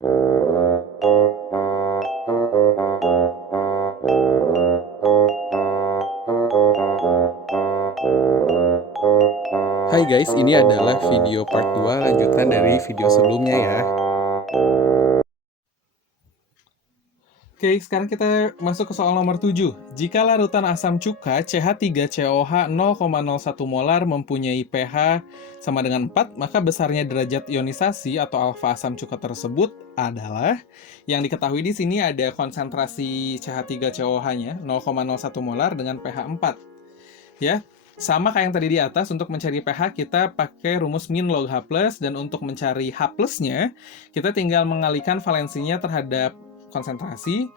Hai guys, ini adalah video part 2 lanjutan dari video sebelumnya ya. Oke, sekarang kita masuk ke soal nomor 7. Jika larutan asam cuka CH3COH 0,01 molar mempunyai pH sama dengan 4, maka besarnya derajat ionisasi atau alfa asam cuka tersebut adalah, yang diketahui di sini ada konsentrasi CH3COH-nya 0,01 molar dengan pH 4. Ya, sama kayak yang tadi di atas, untuk mencari pH kita pakai rumus min log H+, dan untuk mencari H+-nya kita tinggal mengalihkan valensinya terhadap konsentrasi.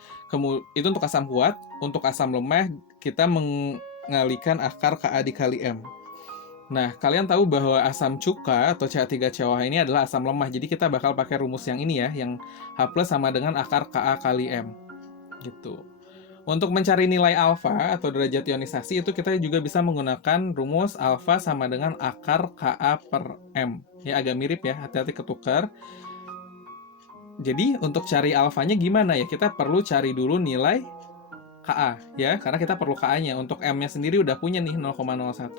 Itu untuk asam kuat. Untuk asam lemah kita mengalihkan akar Ka dikali M. Nah, kalian tahu bahwa asam cuka atau CH3COH ini adalah asam lemah, jadi kita bakal pakai rumus yang ini ya, yang H+ sama dengan akar Ka kali M gitu. Untuk mencari nilai alfa atau derajat ionisasi itu kita juga bisa menggunakan rumus alfa sama dengan akar Ka per M. Ya, agak mirip ya, hati-hati ketukar. Jadi untuk cari alfanya gimana ya? Kita perlu cari dulu nilai Ka ya, karena kita perlu Ka-nya. Untuk M-nya sendiri udah punya nih 0,01.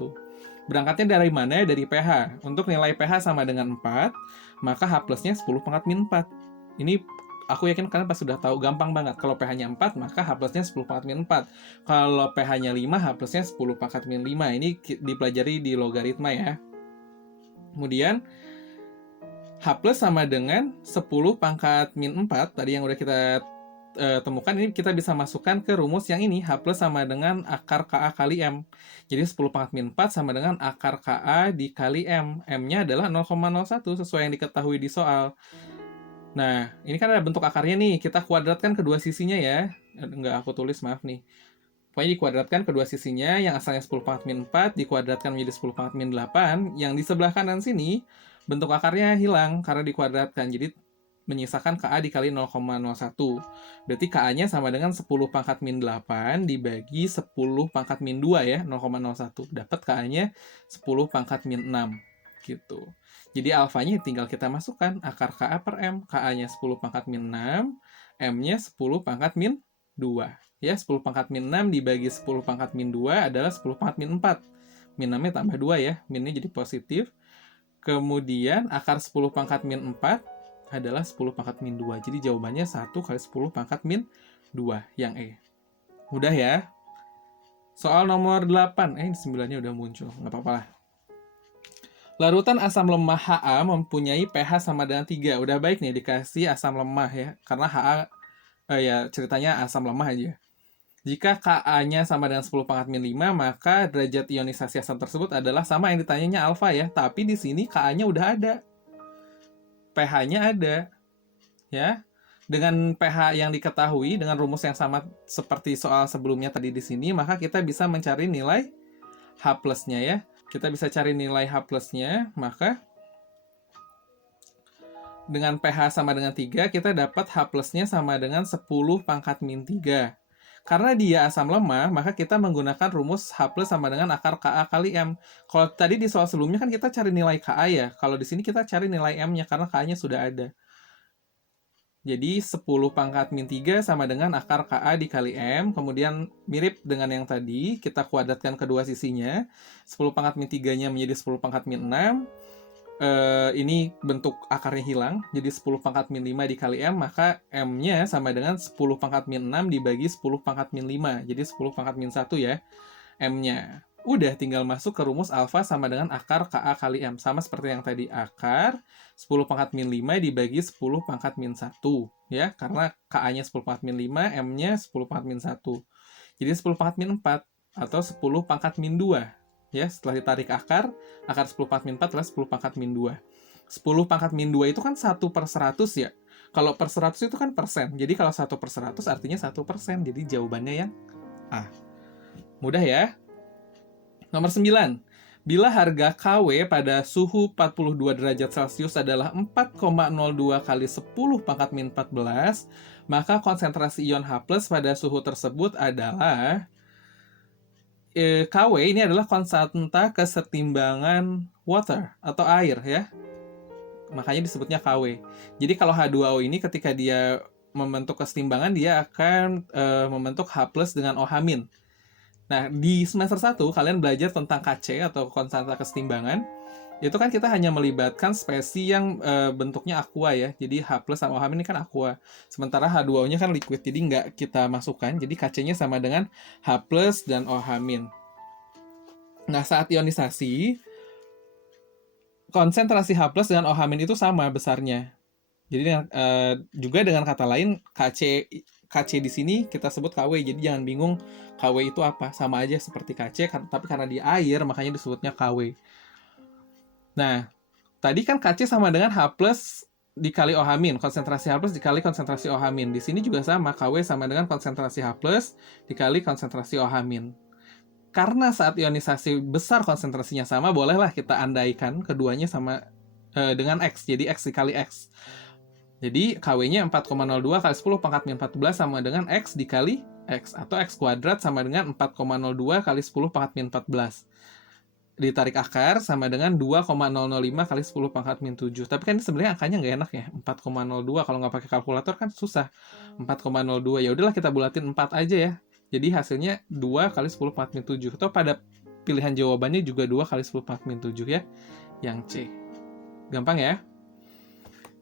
Berangkatnya dari mana? Dari pH. Untuk nilai pH sama dengan 4, maka H+-nya 10 pangkat min 4. Ini aku yakin kalian pasti sudah tahu, gampang banget. Kalau pH-nya 4, maka H+-nya 10 pangkat min 4. Kalau pH-nya 5, H+-nya 10 pangkat min 5. Ini dipelajari di logaritma ya. Kemudian H+ sama dengan 10 pangkat min 4, tadi yang udah kita temukan, ini kita bisa masukkan ke rumus yang ini, H+ sama dengan akar Ka kali M. Jadi 10 pangkat min 4 sama dengan akar Ka dikali M. M-nya adalah 0,01 sesuai yang diketahui di soal. Nah, ini kan ada bentuk akarnya nih, kita kuadratkan kedua sisinya ya. Enggak aku tulis, maaf nih. Pokoknya dikuadratkan kedua sisinya, yang asalnya 10 pangkat min 4 dikuadratkan menjadi 10 pangkat min 8, yang di sebelah kanan sini bentuk akarnya hilang karena dikuadratkan, jadi menyisakan Ka dikali 0,01. Berarti Ka-nya sama dengan 10 pangkat min 8 dibagi 10 pangkat min 2 ya, 0,01. Dapat Ka-nya 10 pangkat min 6 gitu. Jadi alfanya tinggal kita masukkan akar Ka per M. Ka-nya 10 pangkat min 6, M-nya 10 pangkat min 2. Ya, 10 pangkat min 6 dibagi 10 pangkat min 2 adalah 10 pangkat min 4. Min 6-nya tambah 2 ya, minnya jadi positif. Kemudian akar 10 pangkat min 4 adalah 10 pangkat min 2. Jadi jawabannya 1 kali 10 pangkat min 2, yang E. Mudah ya? Soal nomor 8. Ini 9-nya udah muncul, nggak apa-apa lah. Larutan asam lemah Ha mempunyai pH sama dengan 3. Udah baik nih dikasih asam lemah ya, karena Ha ya ceritanya asam lemah aja. Jika Ka-nya sama dengan 10 pangkat min 5, maka derajat ionisasi asam tersebut adalah sama yang ditanyanya alfa ya. Tapi di sini Ka-nya udah ada, pH-nya ada. Ya. Dengan pH yang diketahui dengan rumus yang sama seperti soal sebelumnya tadi di sini, maka kita bisa mencari nilai H+-nya ya. Kita bisa cari nilai H+-nya, maka dengan pH sama dengan 3, kita dapat H+-nya sama dengan 10 pangkat min 3. Karena dia asam lemah, maka kita menggunakan rumus H+ sama dengan akar Ka kali M. Kalau tadi di soal sebelumnya kan kita cari nilai Ka ya. Kalau di sini kita cari nilai M-nya karena Ka-nya sudah ada. Jadi 10 pangkat min 3 sama dengan akar Ka dikali M. Kemudian mirip dengan yang tadi, kita kuadratkan kedua sisinya. 10 pangkat min 3-nya menjadi 10 pangkat min 6. Ini bentuk akarnya hilang, jadi 10 pangkat min 5 dikali M, maka M-nya sama dengan 10 pangkat min 6 dibagi 10 pangkat min 5, jadi 10 pangkat min 1 ya, M-nya. Udah tinggal masuk ke rumus alfa sama dengan akar Ka kali M, sama seperti yang tadi, akar 10 pangkat min 5 dibagi 10 pangkat min 1, ya, karena Ka-nya 10 pangkat min 5, M-nya 10 pangkat min 1. Jadi 10 pangkat min 4, atau 10 pangkat min 2. Ya, setelah ditarik akar 10 pangkat min 4 adalah 10 pangkat min 2. 10 pangkat min 2 itu kan 1 per 100 ya. Kalau per 100 itu kan persen. Jadi kalau 1 per 100 artinya 1%. Jadi jawabannya yang A. Mudah ya. Nomor 9. Bila harga KW pada suhu 42 derajat Celcius adalah 4,02 kali 10 pangkat min 14, maka konsentrasi ion H+ pada suhu tersebut adalah KW ini adalah konstanta kesetimbangan water atau air ya. makanya disebutnya KW. Jadi kalau H2O ini ketika dia membentuk kesetimbangan, dia akan membentuk H+ dengan OH-. Nah, di semester 1 kalian belajar tentang KC atau konstanta kesetimbangan. Itu kan kita hanya melibatkan spesies yang bentuknya aqua ya. Jadi H+ sama OH- ini kan aqua. Sementara H2O-nya kan liquid, jadi nggak kita masukkan. Jadi KC-nya sama dengan H+ dan OH-. Nah, saat ionisasi, konsentrasi H+ dengan OH- itu sama besarnya. Jadi juga dengan kata lain, KC di sini kita sebut KW. Jadi jangan bingung KW itu apa. Sama aja seperti KC, tapi karena di air makanya disebutnya KW. Nah, tadi kan KC sama dengan H+ dikali OH-, konsentrasi H+ dikali konsentrasi OH-. Di sini juga sama, KW sama dengan konsentrasi H+ dikali konsentrasi OH-. Karena saat ionisasi besar konsentrasinya sama, bolehlah kita andaikan keduanya sama dengan X. Jadi X dikali X. Jadi KW-nya 4,02 kali 10 pangkat min 14 sama dengan X dikali X. Atau X kuadrat sama dengan 4,02 kali 10 pangkat min 14. Ditarik akar sama dengan 2,005 kali 10 pangkat min 7. Tapi kan ini sebenarnya angkanya nggak enak ya. 4,02 kalau nggak pakai kalkulator kan susah. 4,02. Ya udahlah kita bulatin 4 aja ya. Jadi hasilnya 2 kali 10 pangkat min 7. Atau pada pilihan jawabannya juga 2 kali 10 pangkat min 7 ya. Yang C. Gampang ya?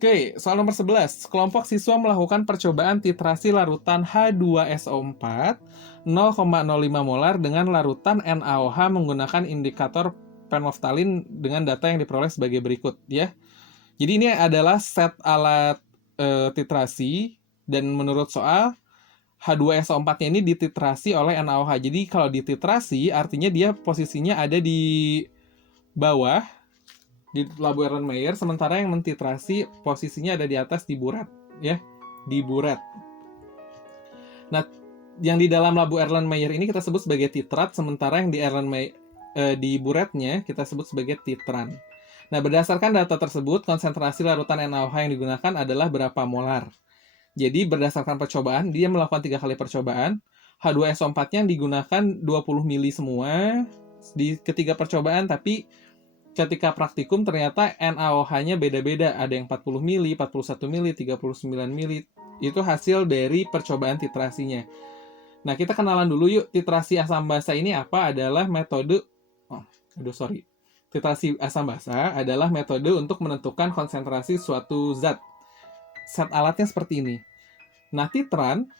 Oke, soal nomor 11. Kelompok siswa melakukan percobaan titrasi larutan H2SO4 0,05 molar dengan larutan NaOH menggunakan indikator penoftalin dengan data yang diperoleh sebagai berikut ya. Jadi ini adalah set alat titrasi, dan menurut soal H2SO4-nya ini dititrasi oleh NaOH. Jadi kalau dititrasi artinya dia posisinya ada di bawah di labu Erlenmeyer, sementara yang mentitrasi posisinya ada di atas di buret ya, di buret. Nah, yang di dalam labu Erlenmeyer ini kita sebut sebagai titrat, sementara yang di Erlenmeyer di buretnya kita sebut sebagai titran. Nah, berdasarkan data tersebut, konsentrasi larutan NaOH yang digunakan adalah berapa molar. Jadi berdasarkan percobaan, dia melakukan 3 kali percobaan. H2SO4-nya digunakan 20 mili semua di ketiga percobaan, tapi ketika praktikum ternyata NaOH-nya beda-beda. Ada yang 40 mili, 41 mili, 39 mili. Itu hasil dari percobaan titrasinya. Nah, kita kenalan dulu yuk. Titrasi asam basa ini apa? Adalah metode... Titrasi asam basa adalah metode untuk menentukan konsentrasi suatu zat. Set alatnya seperti ini. Nah, titran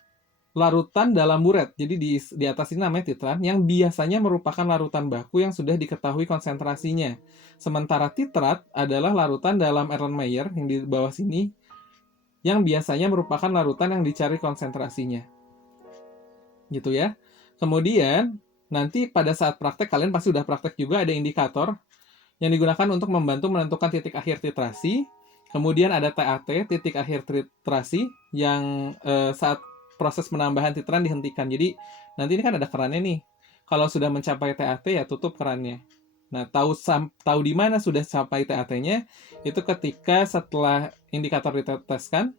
larutan dalam buret. Jadi di atas ini namanya titran, yang biasanya merupakan larutan baku yang sudah diketahui konsentrasinya. Sementara titrat adalah larutan dalam Erlenmeyer yang di bawah sini, yang biasanya merupakan larutan yang dicari konsentrasinya. Gitu ya. Kemudian, nanti pada saat praktek, kalian pasti udah praktek juga, ada indikator yang digunakan untuk membantu menentukan titik akhir titrasi. Kemudian ada TAT, titik akhir titrasi, yang saat proses penambahan titran dihentikan. Jadi nanti ini kan ada kerannya nih. Kalau sudah mencapai TAT ya tutup kerannya. Nah, tahu di mana sudah sampai TAT-nya itu ketika setelah indikator diteteskan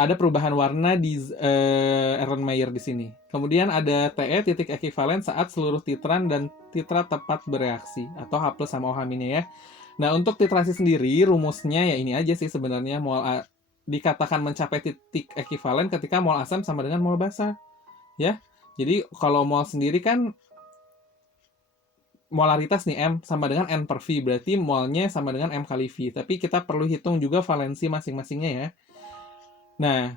ada perubahan warna di Erlenmeyer di sini. Kemudian ada TE, titik ekivalen saat seluruh titran dan titrat tepat bereaksi, atau H+ sama OH- ya. Nah, untuk titrasi sendiri rumusnya ya ini aja sih sebenarnya. Mol dikatakan mencapai titik ekivalen ketika mol asam sama dengan mol basa. Ya. Jadi kalau mol sendiri kan molaritas nih M sama dengan N per V, berarti molnya sama dengan M kali V. Tapi kita perlu hitung juga valensi masing-masingnya ya. Nah,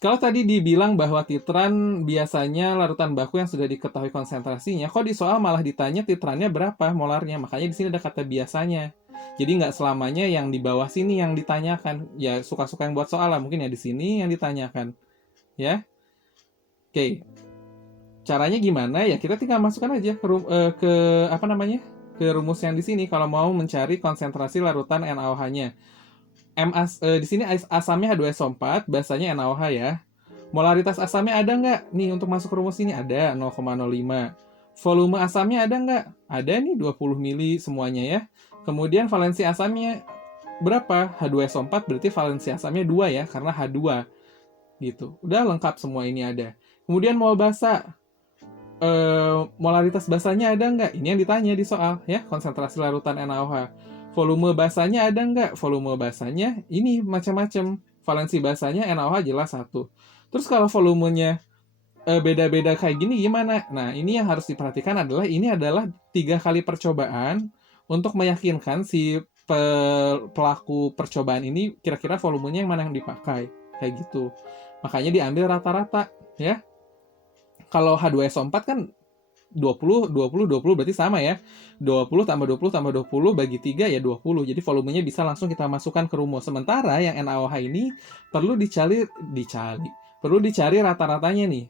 kalau tadi dibilang bahwa titran biasanya larutan baku yang sudah diketahui konsentrasinya, kok di soal malah ditanya titrannya berapa molarnya? Makanya di sini ada kata biasanya. Jadi nggak selamanya yang di bawah sini yang ditanyakan. Ya suka-suka yang buat soal lah, mungkin ya di sini yang ditanyakan. Ya, oke. Caranya gimana? Ya kita tinggal masukkan aja ke ke rumus yang di sini kalau mau mencari konsentrasi larutan NaOH-nya. Di sini asamnya H2SO4, basanya NaOH ya. Molaritas asamnya ada nggak? Nih untuk masuk rumus ini ada 0,05. Volume asamnya ada nggak? Ada nih 20 mili semuanya ya. Kemudian valensi asamnya berapa? H2SO4 berarti valensi asamnya 2 ya, karena H2 gitu. Udah lengkap semua ini ada. Kemudian mol basa. Molaritas basanya ada nggak? Ini yang ditanya di soal ya, konsentrasi larutan NaOH. Volume basanya ada nggak? Volume basanya ini macam-macam. Valensi basanya NaOH jelas 1. Terus kalau volumenya beda-beda kayak gini gimana? Nah, ini yang harus diperhatikan adalah ini adalah 3 kali percobaan untuk meyakinkan si pelaku percobaan ini kira-kira volumenya yang mana yang dipakai. Kayak gitu. Makanya diambil rata-rata, ya. Kalau H2SO4 kan 20, 20, 20 berarti sama ya. 20 tambah 20 tambah 20 bagi 3 ya 20. Jadi volumenya bisa langsung kita masukkan ke rumus. Sementara yang NaOH ini perlu perlu dicari rata-ratanya nih.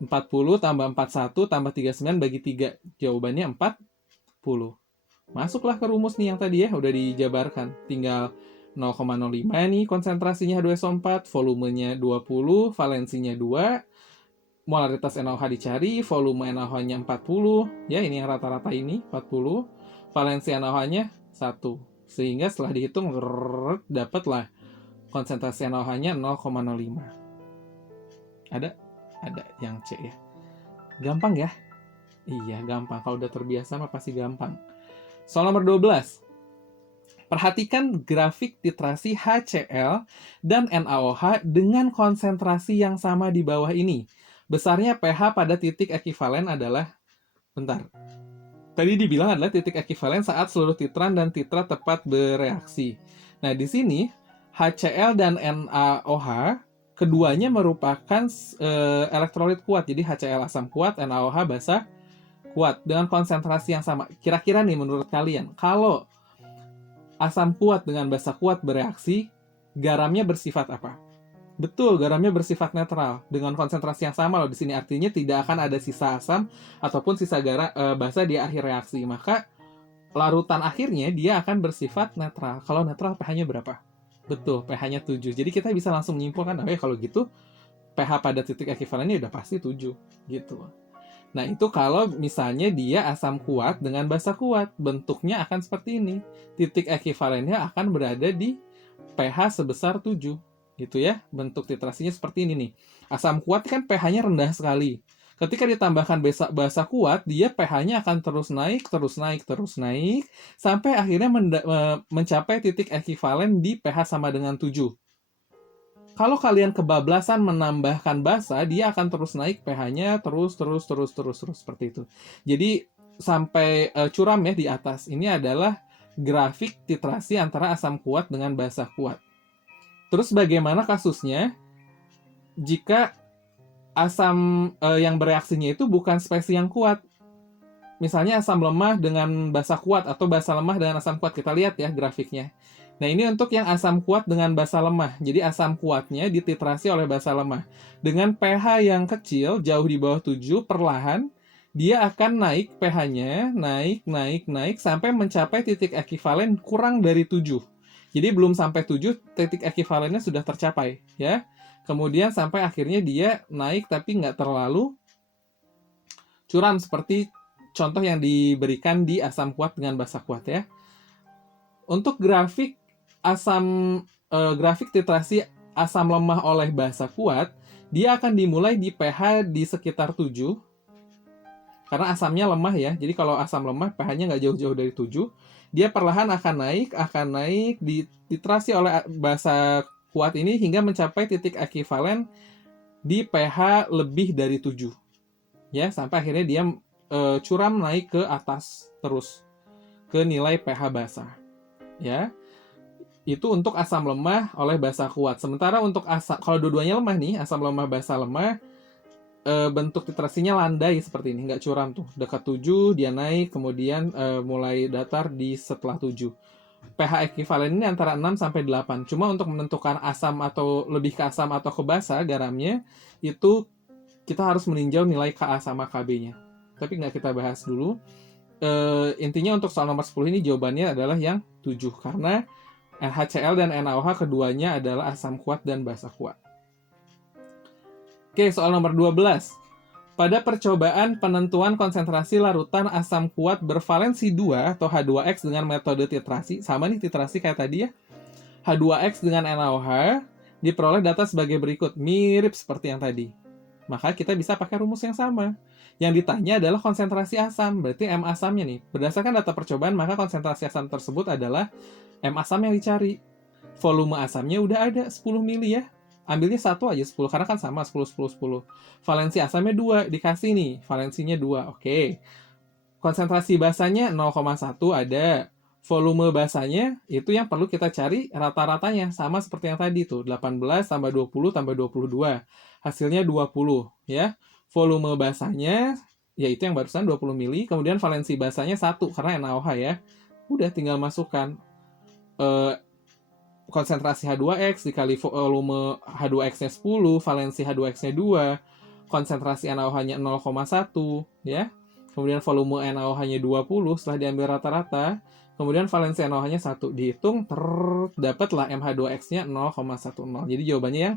40 tambah 41 tambah 39 bagi 3. Jawabannya 40. Masuklah ke rumus nih yang tadi ya, udah dijabarkan. Tinggal 0,05 nih konsentrasinya H2SO4, volumenya 20, valensinya 2, molaritas NaOH dicari, volume NaOH-nya 40, ya ini yang rata-rata ini 40, valensi NaOH-nya 1. Sehingga setelah dihitung, dapatlah konsentrasi NaOH-nya 0,05. Ada yang C ya. Gampang ya? Iya, gampang. Kalau udah terbiasa mah pasti gampang. Soal nomor 12. Perhatikan grafik titrasi HCl dan NaOH dengan konsentrasi yang sama di bawah ini. Besarnya pH pada titik ekivalen adalah, bentar. Tadi dibilang adalah titik ekivalen saat seluruh titran dan titrat tepat bereaksi. Nah, di sini HCl dan NaOH keduanya merupakan elektrolit kuat. Jadi HCl asam kuat, NaOH basa kuat dengan konsentrasi yang sama. Kira-kira nih menurut kalian, kalau asam kuat dengan basa kuat bereaksi, garamnya bersifat apa? Betul, garamnya bersifat netral dengan konsentrasi yang sama loh di sini. Artinya tidak akan ada sisa asam ataupun sisa basa di akhir reaksi. Maka larutan akhirnya dia akan bersifat netral. Kalau netral pH-nya berapa? Betul, pH-nya 7. Jadi kita bisa langsung menyimpulkan, kalau gitu pH pada titik ekivalennya udah pasti 7 gitu. Nah, itu kalau misalnya dia asam kuat dengan basa kuat, bentuknya akan seperti ini. Titik ekivalennya akan berada di pH sebesar 7. Gitu ya, bentuk titrasinya seperti ini nih. Asam kuat kan pH-nya rendah sekali. Ketika ditambahkan basa kuat, dia pH-nya akan terus naik, terus naik, terus naik, sampai akhirnya mencapai titik ekivalen di pH sama dengan 7. Kalau kalian kebablasan menambahkan basa, dia akan terus naik pH-nya terus seperti itu. Jadi sampai curam ya di atas. Ini adalah grafik titrasi antara asam kuat dengan basa kuat. Terus bagaimana kasusnya jika asam yang bereaksinya itu bukan spesies yang kuat? Misalnya asam lemah dengan basa kuat atau basa lemah dengan asam kuat. Kita lihat ya grafiknya. Nah, ini untuk yang asam kuat dengan basa lemah. Jadi asam kuatnya dititrasi oleh basa lemah. Dengan pH yang kecil, jauh di bawah 7, perlahan dia akan naik pH-nya, naik sampai mencapai titik ekivalen kurang dari 7. Jadi belum sampai 7, titik ekivalennya sudah tercapai, ya. Kemudian sampai akhirnya dia naik tapi nggak terlalu curam seperti contoh yang diberikan di asam kuat dengan basa kuat ya. Untuk grafik grafik titrasi asam lemah oleh basa kuat, dia akan dimulai di pH di sekitar 7. Karena asamnya lemah ya. Jadi kalau asam lemah pH-nya nggak jauh-jauh dari 7, dia perlahan akan naik dititrasi oleh basa kuat ini hingga mencapai titik ekivalen di pH lebih dari 7. Ya, sampai akhirnya dia curam naik ke atas terus ke nilai pH basa. Ya. Itu untuk asam lemah oleh basa kuat. Sementara untuk kalau dua-duanya lemah nih, asam lemah, basa lemah, bentuk titrasinya landai seperti ini, nggak curam tuh. Dekat 7 dia naik, kemudian mulai datar di setelah 7. pH ekivalen ini antara 6 sampai 8. Cuma untuk menentukan asam atau lebih ke asam atau ke basa garamnya, itu kita harus meninjau nilai Ka sama Kb-nya. Tapi nggak kita bahas dulu. Intinya untuk soal nomor 10 ini jawabannya adalah yang 7 karena HCl dan NaOH keduanya adalah asam kuat dan basa kuat. Oke, soal nomor 12. Pada percobaan penentuan konsentrasi larutan asam kuat bervalensi 2 atau H2X dengan metode titrasi, sama nih titrasi kayak tadi ya. H2X dengan NaOH diperoleh data sebagai berikut, mirip seperti yang tadi. maka kita bisa pakai rumus yang sama. Yang ditanya adalah konsentrasi asam, berarti M asamnya nih. Berdasarkan data percobaan, maka konsentrasi asam tersebut adalah M asam yang dicari. Volume asamnya udah ada 10 mili ya. Ambilnya satu aja 10, karena kan sama 10, 10, 10. Valensi asamnya 2, dikasih nih, valensinya 2. Oke. Konsentrasi basanya 0,1 ada. Volume basanya itu yang perlu kita cari rata-ratanya, sama seperti yang tadi tuh, 18 tambah 20 tambah 22. Hasilnya 20 ya. Volume basanya yaitu yang barusan 20 mili, kemudian valensi basanya 1 karena NaOH ya. Udah tinggal masukkan konsentrasi H2X dikali volume H2X-nya 10, valensi H2X-nya 2, konsentrasi NaOH-nya 0,1 ya. Kemudian volume NaOH-nya 20 setelah diambil rata-rata, kemudian valensi NaOH-nya 1 dihitung, dapatlah MH2X-nya 0,10. Jadi jawabannya yang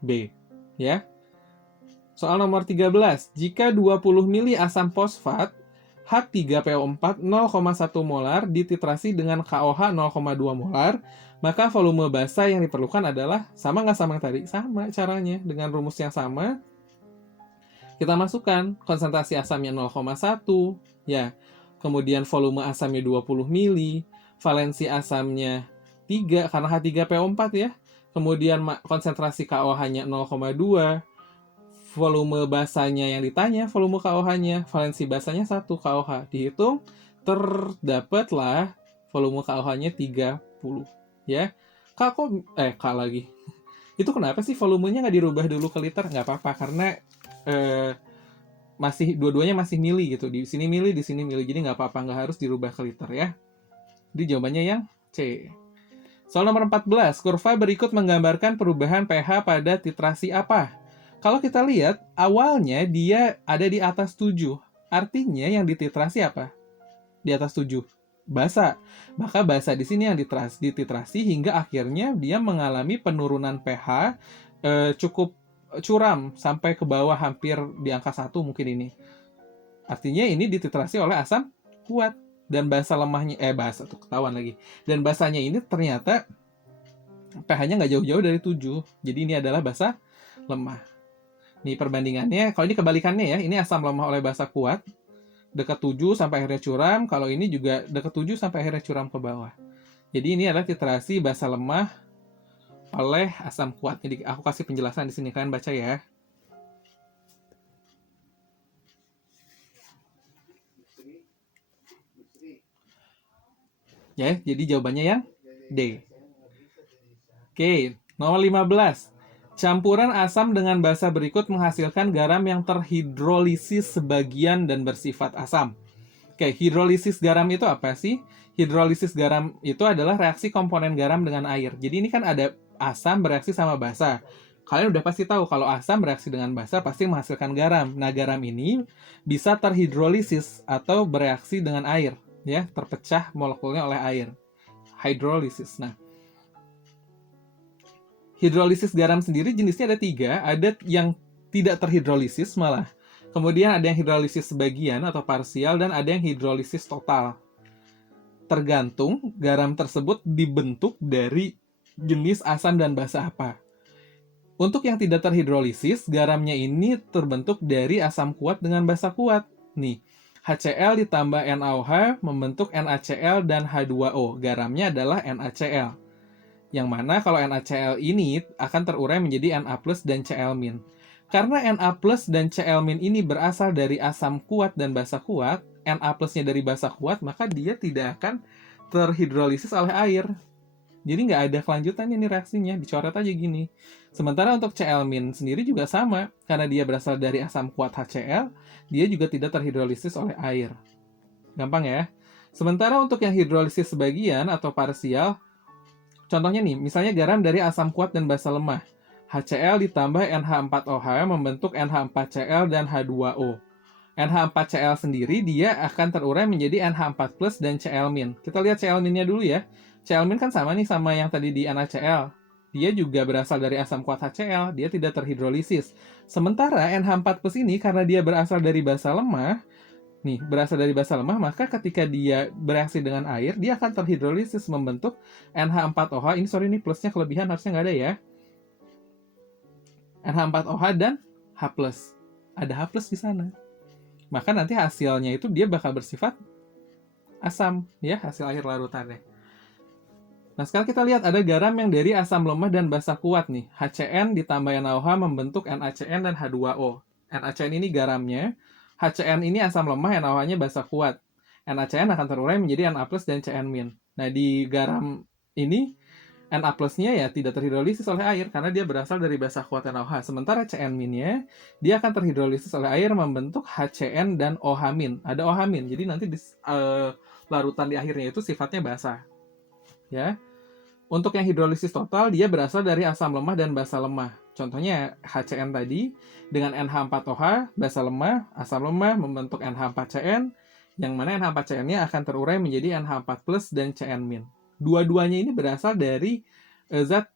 B ya. Soal nomor 13, jika 20 mili asam fosfat H3PO4 0,1 molar dititrasi dengan KOH 0,2 molar, maka volume basa yang diperlukan adalah sama nggak sama yang tadi? Sama caranya, dengan rumus yang sama. Kita masukkan konsentrasi asamnya 0,1, ya. Kemudian volume asamnya 20 mili, valensi asamnya 3 karena H3PO4 ya. Kemudian konsentrasi KOH-nya 0,2, volume basanya yang ditanya, volume KOH-nya, valensi basanya 1 KOH. Dihitung, terdapatlah volume KOH-nya 30. Ya. Kak lagi. Itu kenapa sih volumenya nggak dirubah dulu ke liter? Nggak apa-apa, karena masih dua-duanya masih mili gitu. Di sini mili, di sini mili. Jadi nggak apa-apa, nggak harus dirubah ke liter ya. Jadi jawabannya yang C. Soal nomor 14, kurva berikut menggambarkan perubahan pH pada titrasi apa? Kalau kita lihat, awalnya dia ada di atas 7. Artinya yang dititrasi apa? Di atas 7. Basa. Maka basa di sini yang dititrasi hingga akhirnya dia mengalami penurunan pH cukup curam sampai ke bawah hampir di angka 1 mungkin ini. Artinya ini dititrasi oleh asam kuat. Dan basa lemahnya, basa tuh ketahuan lagi. Dan basanya ini ternyata pH-nya nggak jauh-jauh dari 7. Jadi ini adalah basa lemah. Nih perbandingannya, kalau ini kebalikannya ya, ini asam lemah oleh basa kuat, dekat 7 sampai akhirnya curam, kalau ini juga dekat 7 sampai akhirnya curam ke bawah. Jadi ini adalah titrasi basa lemah oleh asam kuat. Jadi aku kasih penjelasan di sini, kalian baca ya. Ya, jadi jawabannya yang D. Oke, nomor 15. Campuran asam dengan basa berikut menghasilkan garam yang terhidrolisis sebagian dan bersifat asam. Oke, hidrolisis garam itu apa sih? Hidrolisis garam itu adalah reaksi komponen garam dengan air. Jadi ini kan ada asam bereaksi sama basa. Kalian udah pasti tahu kalau asam bereaksi dengan basa pasti menghasilkan garam. Nah, garam ini bisa terhidrolisis atau bereaksi dengan air, ya, terpecah molekulnya oleh air. Hidrolisis. Nah, hidrolisis garam sendiri jenisnya ada 3. Ada yang tidak terhidrolisis malah. Kemudian ada yang hidrolisis sebagian atau parsial, dan ada yang hidrolisis total. Tergantung garam tersebut dibentuk dari jenis asam dan basa apa. Untuk yang tidak terhidrolisis, garamnya ini terbentuk dari asam kuat dengan basa kuat. Nih, HCl ditambah NaOH membentuk NaCl dan H2O. Garamnya adalah NaCl. Yang mana kalau NaCl ini akan terurai menjadi Na+ dan Cl-. Karena Na+ dan Cl- ini berasal dari asam kuat dan basa kuat, Na+-nya dari basa kuat, maka dia tidak akan terhidrolisis oleh air. Jadi nggak ada kelanjutannya nih reaksinya, dicoret aja gini. Sementara untuk Cl- sendiri juga sama, karena dia berasal dari asam kuat HCl, dia juga tidak terhidrolisis oleh air. Gampang ya? Sementara untuk yang hidrolisis sebagian atau parsial, contohnya nih, misalnya garam dari asam kuat dan basa lemah. HCl ditambah NH4OH membentuk NH4Cl dan H2O. NH4Cl sendiri dia akan terurai menjadi NH4+ dan Cl-. Kita lihat Cl-nya dulu ya. Cl- kan sama nih sama yang tadi di NaCl. Dia juga berasal dari asam kuat HCl, dia tidak terhidrolisis. Sementara NH4+ ini karena dia berasal dari basa lemah, maka ketika dia bereaksi dengan air, dia akan terhidrolisis membentuk NH4OH. Ini plusnya kelebihan harusnya nggak ada ya. NH4OH dan H+. Ada H+ di sana. Maka nanti hasilnya itu dia bakal bersifat asam, ya, hasil akhir larutannya. Nah, sekarang kita lihat ada garam yang dari asam lemah dan basa kuat nih. HCN ditambah NaOH membentuk NaCN dan H2O. NaCN ini garamnya, HCN ini asam lemah, NaOH-nya basa kuat. NaCN akan terurai menjadi Na+ dan Cn-. Nah, di garam ini Na+-nya ya tidak terhidrolisis oleh air karena dia berasal dari basa kuat NaOH. Sementara Cn-nya dia akan terhidrolisis oleh air membentuk HCN dan OH-. Ada OH-. Jadi nanti larutan di akhirnya itu sifatnya basa. Ya. Untuk yang hidrolisis total, dia berasal dari asam lemah dan basa lemah. Contohnya HCN tadi, dengan NH4OH, basa lemah, asam lemah, membentuk NH4CN, yang mana NH4CN-nya akan terurai menjadi NH4+ dan Cn-. Dua-duanya ini berasal dari zat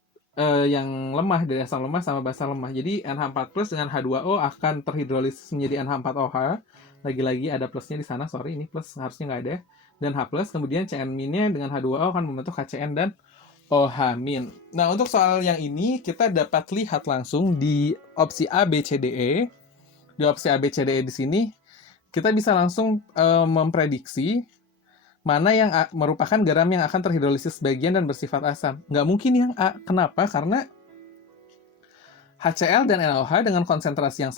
yang lemah, dari asam lemah sama basa lemah. Jadi NH4+ dengan H2O akan terhidrolisis menjadi NH4OH. Lagi-lagi ada plusnya di sana, sorry, ini plus harusnya nggak ada. Dan H+, kemudian Cn-nya dengan H2O akan membentuk HCN dan OH-. Nah, untuk soal yang ini kita dapat lihat langsung di opsi A, B, C, D, E. Di opsi A, B, C, D, E di sini kita bisa langsung memprediksi mana yang merupakan garam yang akan terhidrolisis sebagian dan bersifat asam. Nggak mungkin yang A. Kenapa? Karena HCl dan NaOH dengan konsentrasi yang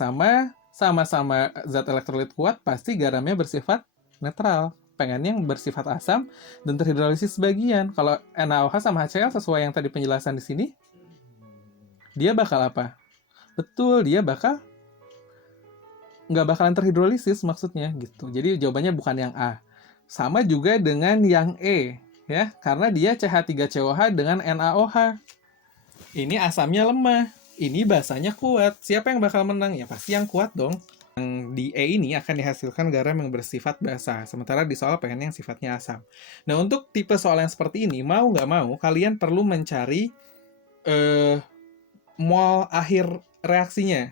sama-sama zat elektrolit kuat, pasti garamnya bersifat netral. Pengennya yang bersifat asam dan terhidrolisis sebagian. Kalau NaOH sama HCl sesuai yang tadi penjelasan di sini, dia bakal apa? Betul, dia nggak bakalan terhidrolisis maksudnya gitu. Jadi jawabannya bukan yang A. Sama juga dengan yang E, ya, karena dia CH3COH dengan NaOH. Ini asamnya lemah, ini basanya kuat. Siapa yang bakal menang? Ya pasti yang kuat dong. Yang di E ini akan dihasilkan garam yang bersifat basa, sementara di soal pengen yang sifatnya asam. Nah, untuk tipe soal yang seperti ini, mau nggak mau, kalian perlu mencari mol akhir reaksinya.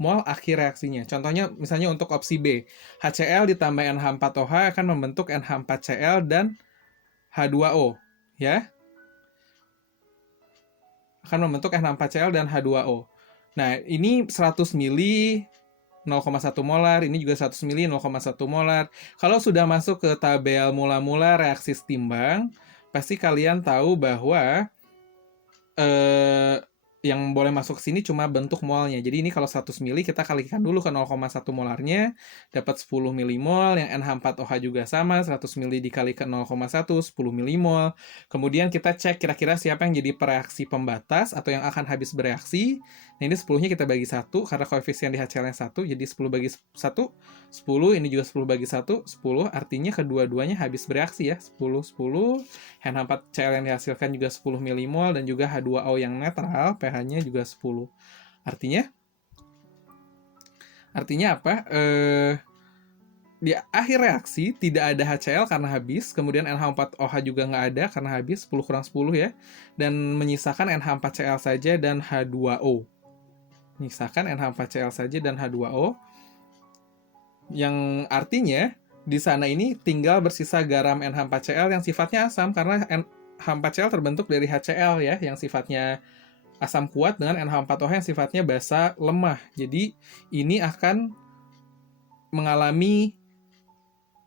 Mol akhir reaksinya. Contohnya, misalnya untuk opsi B, HCl ditambah NH4OH akan membentuk NH4Cl dan H2O. Ya, akan membentuk NH4Cl dan H2O. Nah, ini 100 mili 0,1 molar, ini juga 100 mili 0,1 molar. Kalau sudah masuk ke tabel mula-mula reaksi setimbang, pasti kalian tahu bahwa yang boleh masuk ke sini cuma bentuk molnya. Jadi ini kalau 100 mili kita kalikan dulu ke 0,1 molarnya, dapat 10 milimol. Yang NH4OH juga sama, 100 mili dikali ke 0,1, 10 milimol. Kemudian kita cek kira-kira siapa yang jadi pereaksi pembatas atau yang akan habis bereaksi. Nah, ini 10-nya kita bagi 1 karena koefisien di HCl-nya 1, jadi 10 bagi 1, 10, ini juga 10 bagi 1, 10, artinya kedua-duanya habis bereaksi ya, 10, 10, NH4Cl yang dihasilkan juga 10 milimol, dan juga H2O yang netral, pH-nya juga 10. Artinya apa? Di akhir reaksi tidak ada HCl karena habis, kemudian NH4OH juga nggak ada karena habis, 10 kurang 10 ya, dan menyisakan NH4Cl saja dan H2O. Menyisakan NH4Cl saja dan H2O, yang artinya di sana ini tinggal bersisa garam NH4Cl yang sifatnya asam karena NH4Cl terbentuk dari HCl ya, yang sifatnya asam kuat, dengan NH4OH yang sifatnya basa lemah. Jadi ini akan mengalami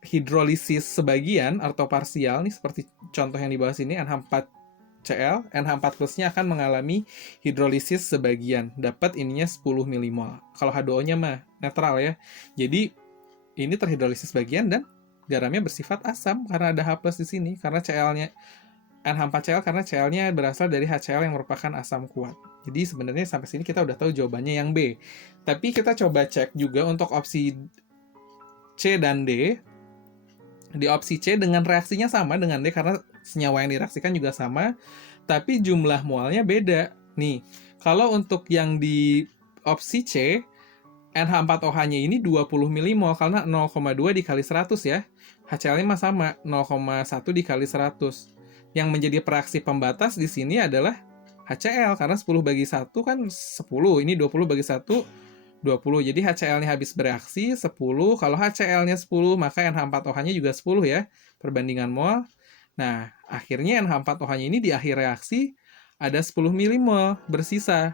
hidrolisis sebagian atau parsial nih, seperti contoh yang di bawah sini. NH4Cl, NH4+-nya akan mengalami hidrolisis sebagian, dapat ininya 10 milimol. Kalau H2O-nya mah netral ya. Jadi ini terhidrolisis sebagian dan garamnya bersifat asam karena ada H+ di sini, karena Cl-nya NH4Cl karena Cl-nya berasal dari HCl yang merupakan asam kuat. Jadi sebenarnya sampai sini kita udah tahu jawabannya yang B. Tapi kita coba cek juga untuk opsi C dan D. Di opsi C dengan reaksinya sama dengan D karena senyawa yang direaksikan juga sama, tapi jumlah molnya beda. Nih, kalau untuk yang di opsi C, NH4OH-nya ini 20 milimol karena 0,2 dikali 100 ya. HCl-nya mah sama, 0,1 dikali 100. Yang menjadi pereaksi pembatas di sini adalah HCl karena 10 bagi 1 kan 10. Ini 20 bagi 1 20. Jadi HCl-nya habis bereaksi 10. Kalau HCl-nya 10, maka NH4OH-nya juga 10 ya, perbandingan mol. Nah, akhirnya NH4OH-nya ini di akhir reaksi ada 10 milimol bersisa.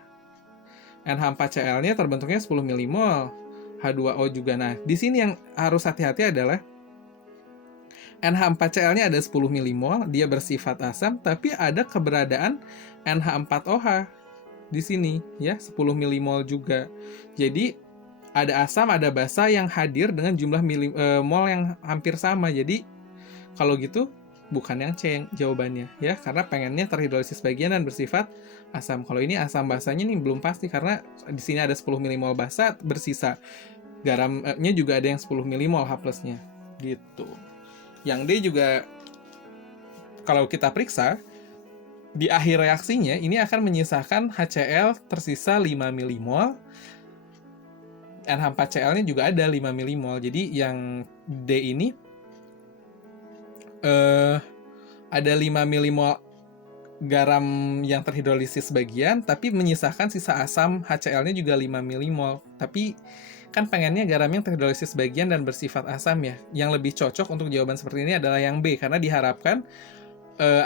NH4Cl-nya terbentuknya 10 milimol. H2O juga. Nah, di sini yang harus hati-hati adalah NH4Cl-nya ada 10 milimol, dia bersifat asam, tapi ada keberadaan NH4OH di sini, ya, 10 milimol juga. Jadi, ada asam, ada basa yang hadir dengan jumlah mol yang hampir sama. Jadi, kalau gitu, bukan yang C jawabannya, ya, karena pengennya terhidrolisis bagian dan bersifat asam. Kalau ini asam basanya nih belum pasti, karena di sini ada 10 milimol basa, bersisa. Garamnya juga ada yang 10 milimol H+-nya, gitu. Yang D juga, kalau kita periksa, di akhir reaksinya, ini akan menyisakan HCl tersisa 5 milimol, NH4Cl-nya juga ada 5 milimol. Jadi yang D ini ada 5 milimol garam yang terhidrolisis bagian, tapi menyisakan sisa asam HCl-nya juga 5 milimol. Tapi kan pengennya garam yang terhidrolisis bagian dan bersifat asam ya. Yang lebih cocok untuk jawaban seperti ini adalah yang B, karena diharapkan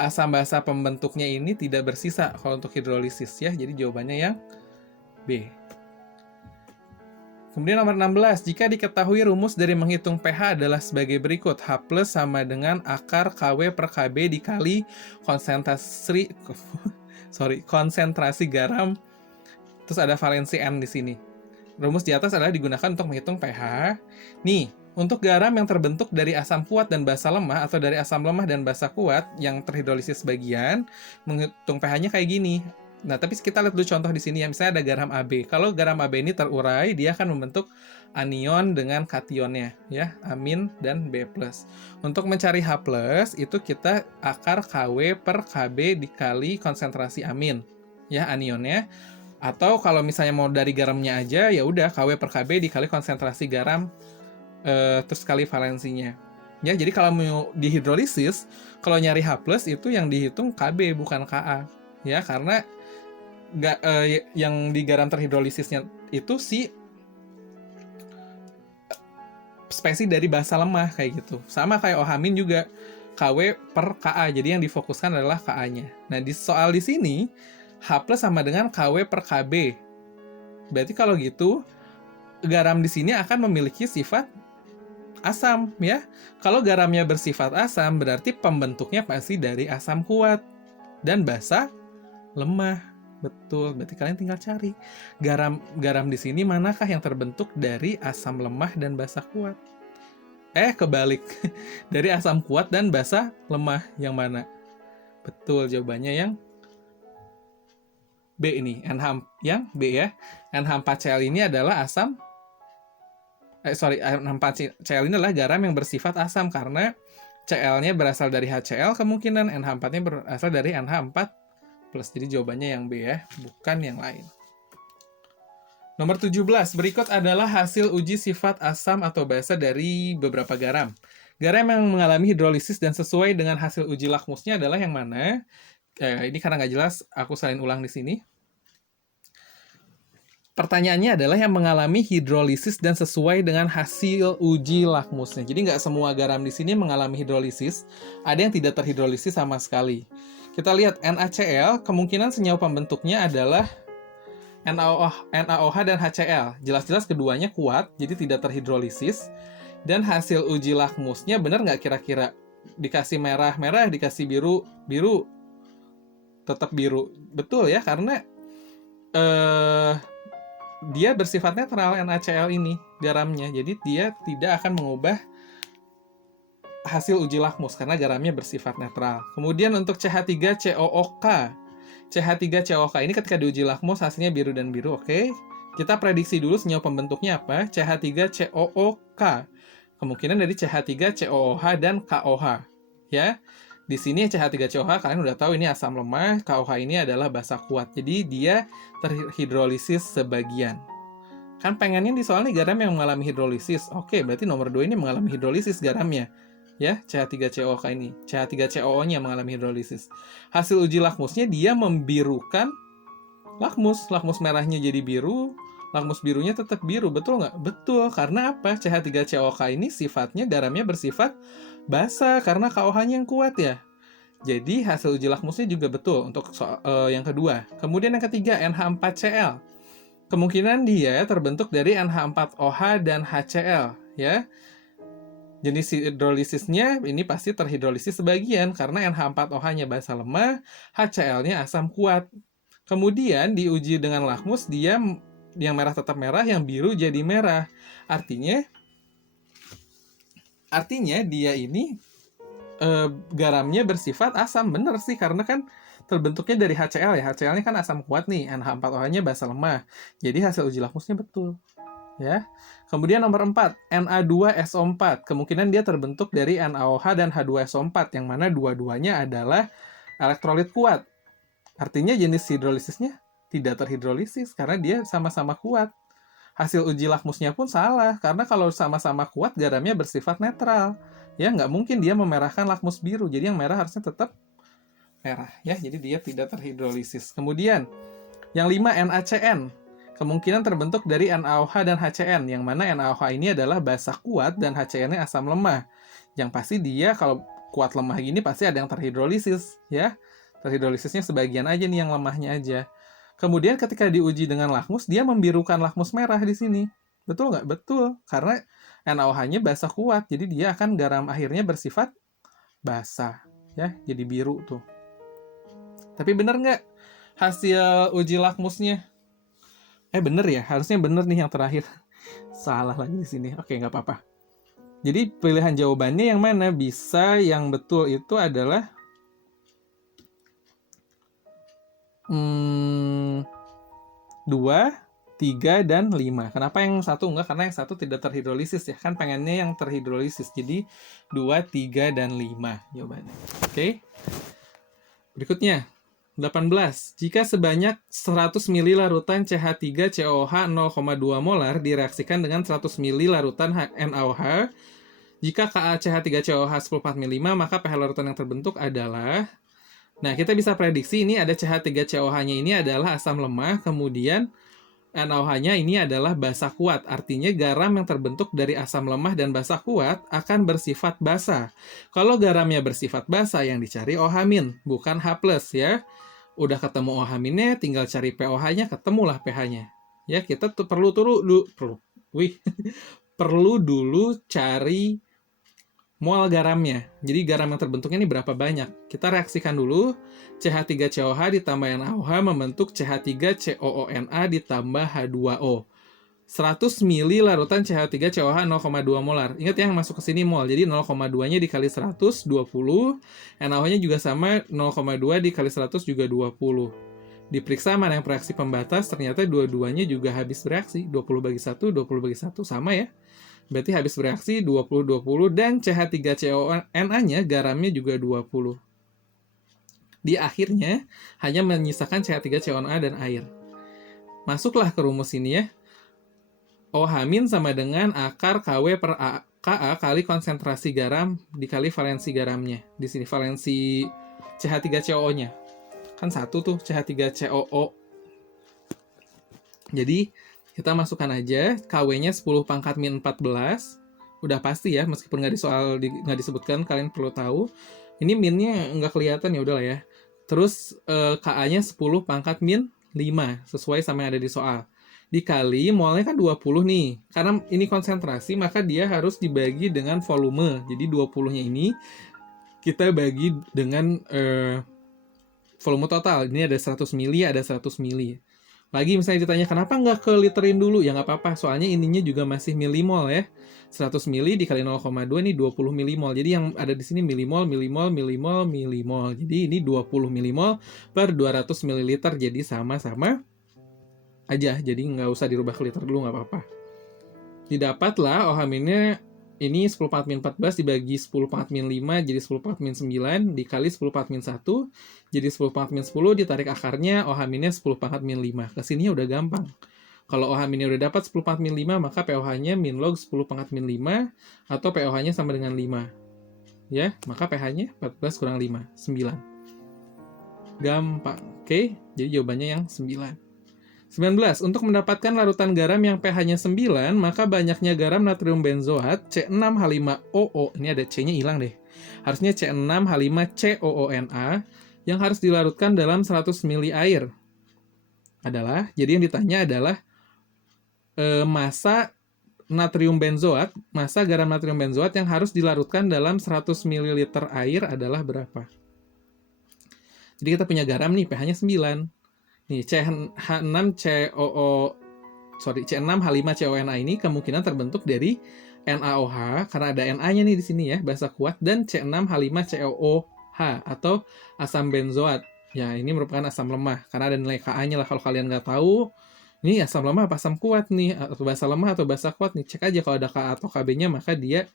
asam basa pembentuknya ini tidak bersisa kalau untuk hidrolisis ya. Jadi jawabannya yang B. Kemudian nomor 16, jika diketahui rumus dari menghitung pH adalah sebagai berikut. H+ sama dengan akar KW per KB dikali konsentrasi garam, terus ada valensi N di sini. Rumus di atas adalah digunakan untuk menghitung pH. Nih, untuk garam yang terbentuk dari asam kuat dan basa lemah, atau dari asam lemah dan basa kuat yang terhidrolisis bagian, menghitung pH-nya kayak gini. Nah, tapi kita lihat dulu contoh di sini ya. Misalnya ada garam AB. Kalau garam AB ini terurai, dia akan membentuk anion dengan kationnya, ya, amin dan B+. Untuk mencari H+, itu kita akar KW per KB dikali konsentrasi amin, ya, anionnya. Atau kalau misalnya mau dari garamnya aja, ya udah KW per KB dikali konsentrasi garam, terus kali valensinya. Ya, jadi kalau mau dihidrolisis, kalau nyari H+, itu yang dihitung KB bukan Ka. Ya, karena yang di garam terhidrolisisnya itu si spesi dari basa lemah kayak gitu. Sama kayak OH- juga KW per Ka. Jadi yang difokuskan adalah Ka-nya. Nah, di soal di sini H+ sama dengan KW per KB. Berarti kalau gitu garam di sini akan memiliki sifat asam ya. Kalau garamnya bersifat asam berarti pembentuknya pasti dari asam kuat dan basa lemah. Betul, berarti kalian tinggal cari garam di sini manakah yang terbentuk dari asam lemah dan basa kuat. Kebalik. Dari asam kuat dan basa lemah yang mana? Betul, jawabannya yang B ini. Yang B ya. NH4Cl ini adalah asam NH4Cl ini adalah garam yang bersifat asam karena Cl-nya berasal dari HCl, kemungkinan NH4-nya berasal dari NH4+. Jadi jawabannya yang B ya, bukan yang lain. Nomor 17, berikut adalah hasil uji sifat asam atau basa dari beberapa garam. Garam yang mengalami hidrolisis dan sesuai dengan hasil uji lakmusnya adalah yang mana? Ini karena nggak jelas, aku salin ulang di sini. Pertanyaannya adalah yang mengalami hidrolisis dan sesuai dengan hasil uji lakmusnya. Jadi nggak semua garam di sini mengalami hidrolisis, ada yang tidak terhidrolisis sama sekali. Kita lihat NaCl, kemungkinan senyawa pembentuknya adalah NaOH dan HCl. Jelas-jelas keduanya kuat, jadi tidak terhidrolisis. Dan hasil uji lakmusnya benar nggak kira-kira? Dikasih merah-merah, dikasih biru, tetap biru. Betul ya, karena dia bersifat netral NaCl ini, garamnya. Jadi dia tidak akan mengubah hasil uji lakmus karena garamnya bersifat netral. Kemudian untuk CH3COOK. CH3COOK ini ketika diuji lakmus hasilnya biru dan biru, oke. Kita prediksi dulu senyawa pembentuknya apa? CH3COOK. Kemungkinan dari CH3COOH dan KOH. Ya. Di sini CH3COOH kalian udah tahu ini asam lemah, KOH ini adalah basa kuat. Jadi dia terhidrolisis sebagian. Kan pengennya di soal nih garam yang mengalami hidrolisis. Oke, berarti nomor 2 ini mengalami hidrolisis garamnya. Ya, CH3COOK ini. CH3COO-nya mengalami hidrolisis. Hasil uji lakmusnya dia membirukan lakmus. Lakmus merahnya jadi biru, lakmus birunya tetap biru. Betul nggak? Betul. Karena apa? CH3COOK ini sifatnya garamnya bersifat basa karena KOH-nya yang kuat ya. Jadi hasil uji lakmusnya juga betul untuk yang kedua. Kemudian yang ketiga, NH4Cl. kemungkinan dia terbentuk dari NH4OH dan HCl, ya. Jenis hidrolisisnya ini pasti terhidrolisis sebagian karena NH4OH-nya basa lemah, HCl-nya asam kuat. Kemudian diuji dengan lakmus, dia yang merah tetap merah, yang biru jadi merah. Artinya dia ini garamnya bersifat asam. Bener sih, karena kan terbentuknya dari HCl ya. HCl-nya kan asam kuat nih, NH4OH-nya basa lemah. Jadi hasil uji lakmusnya betul. Ya. Kemudian nomor 4, Na2SO4. Kemungkinan dia terbentuk dari NaOH dan H2SO4, yang mana dua-duanya adalah elektrolit kuat. Artinya jenis hidrolisisnya tidak terhidrolisis karena dia sama-sama kuat. Hasil uji lakmusnya pun salah, karena kalau sama-sama kuat garamnya bersifat netral. Ya, nggak mungkin dia memerahkan lakmus biru. Jadi yang merah harusnya tetap merah. Ya, jadi dia tidak terhidrolisis. Kemudian, yang 5, NaCN. Kemungkinan terbentuk dari NaOH dan HCN, yang mana NaOH ini adalah basa kuat dan HCN-nya asam lemah. Yang pasti dia kalau kuat lemah gini pasti ada yang terhidrolisis, ya. Terhidrolisisnya sebagian aja nih, yang lemahnya aja. Kemudian ketika diuji dengan lakmus, dia membirukan lakmus merah di sini. Betul nggak? Betul, karena NaOH-nya basa kuat, jadi dia akan garam akhirnya bersifat basa, ya, jadi biru tuh. Tapi bener nggak hasil uji lakmusnya? Bener ya, harusnya bener nih yang terakhir. Salah lagi di sini. Oke, nggak apa-apa. Jadi pilihan jawabannya yang mana? Bisa yang betul itu adalah 2, 3, dan 5. Kenapa yang satu enggak? Karena yang satu tidak terhidrolisis ya. Kan pengennya yang terhidrolisis. Jadi 2, 3, dan 5 jawabannya. Oke. Berikutnya. 18. Jika sebanyak 100 ml larutan CH3COOH 0,2 molar direaksikan dengan 100 ml larutan NaOH, jika KaCH3COOH 10,45, maka pH larutan yang terbentuk adalah... Nah, kita bisa prediksi ini ada CH3COOH-nya ini adalah asam lemah, kemudian NaOH-nya ini adalah basa kuat. Artinya garam yang terbentuk dari asam lemah dan basa kuat akan bersifat basa. Kalau garamnya bersifat basa, yang dicari OH-, bukan H+, ya. Udah ketemu OH-nya, tinggal cari pOH-nya, ketemulah pH-nya. Ya, kita perlu dulu cari mol garamnya. Jadi garam yang terbentuknya ini berapa banyak? Kita reaksikan dulu. CH3COH ditambah NaOH membentuk CH3COONA ditambah H2O. 100 ml larutan CH3COOH 0,2 molar. Ingat ya, yang masuk ke sini mol. Jadi 0,2-nya dikali 100, 20. NaOH-nya juga sama, 0,2 dikali 100 juga 20. Diperiksa mana yang reaksi pembatas, ternyata dua-duanya juga habis bereaksi. 20 bagi 1, 20 bagi 1, sama ya. Berarti habis bereaksi 20-20, dan CH3COONA-nya garamnya juga 20. Di akhirnya, hanya menyisakan CH3COONA dan air. Masuklah ke rumus ini ya. OH- sama dengan akar KW per KA kali konsentrasi garam dikali valensi garamnya. Di sini valensi CH3COO-nya. Kan satu tuh CH3COO. Jadi, kita masukkan aja, KW-nya 10 pangkat min 14. Udah pasti ya, meskipun nggak disebutkan, kalian perlu tahu. Ini minnya nggak kelihatan, ya udahlah ya. Terus KA-nya 10 pangkat min 5, sesuai sama yang ada di soal. Dikali, molnya kan 20 nih. Karena ini konsentrasi, maka dia harus dibagi dengan volume. Jadi 20-nya ini kita bagi dengan volume total. Ini ada 100 mili, ada 100 mili. Lagi misalnya ditanya, kenapa nggak ke literin dulu? Ya nggak apa-apa, soalnya ininya juga masih milimol ya. 100 mili dikali 0,2 ini 20 milimol. Jadi yang ada di sini milimol, milimol, milimol, milimol. Jadi ini 20 milimol per 200 ml. Jadi sama-sama aja. Jadi nggak usah dirubah ke liter dulu, nggak apa-apa. Didapatlah OH-nya ini 10 pangkat min 14 dibagi 10 pangkat min 5 jadi 10 pangkat min 9 dikali 10 pangkat min 1 jadi 10 pangkat min 10 ditarik akarnya OH-nya 10 pangkat min 5. Kesininya udah gampang. Kalau OH-nya udah dapat 10 pangkat min 5 maka pOH-nya min log 10 pangkat min 5 atau pOH-nya sama dengan 5. Ya, maka pH-nya 14 kurang 5, 9. Gampang. Oke, jadi jawabannya yang 9. 19. Untuk mendapatkan larutan garam yang pH-nya 9, maka banyaknya garam natrium benzoat C6H5OO, ini ada C-nya hilang deh. Harusnya C6H5COONA yang harus dilarutkan dalam 100 ml air. Jadi yang ditanya adalah massa natrium benzoat, massa garam natrium benzoat yang harus dilarutkan dalam 100 ml air adalah berapa? Jadi kita punya garam nih, pH-nya 9. Nih, C6H5CONA ini kemungkinan terbentuk dari NaOH karena ada Na-nya nih di sini ya, basa kuat, dan C6H5COOH atau asam benzoat. Ya, ini merupakan asam lemah karena ada nilai Ka-nya lah. Kalau kalian nggak tahu, ini asam lemah apa asam kuat nih, atau basa lemah atau basa kuat nih, cek aja kalau ada Ka atau Kb-nya, maka dia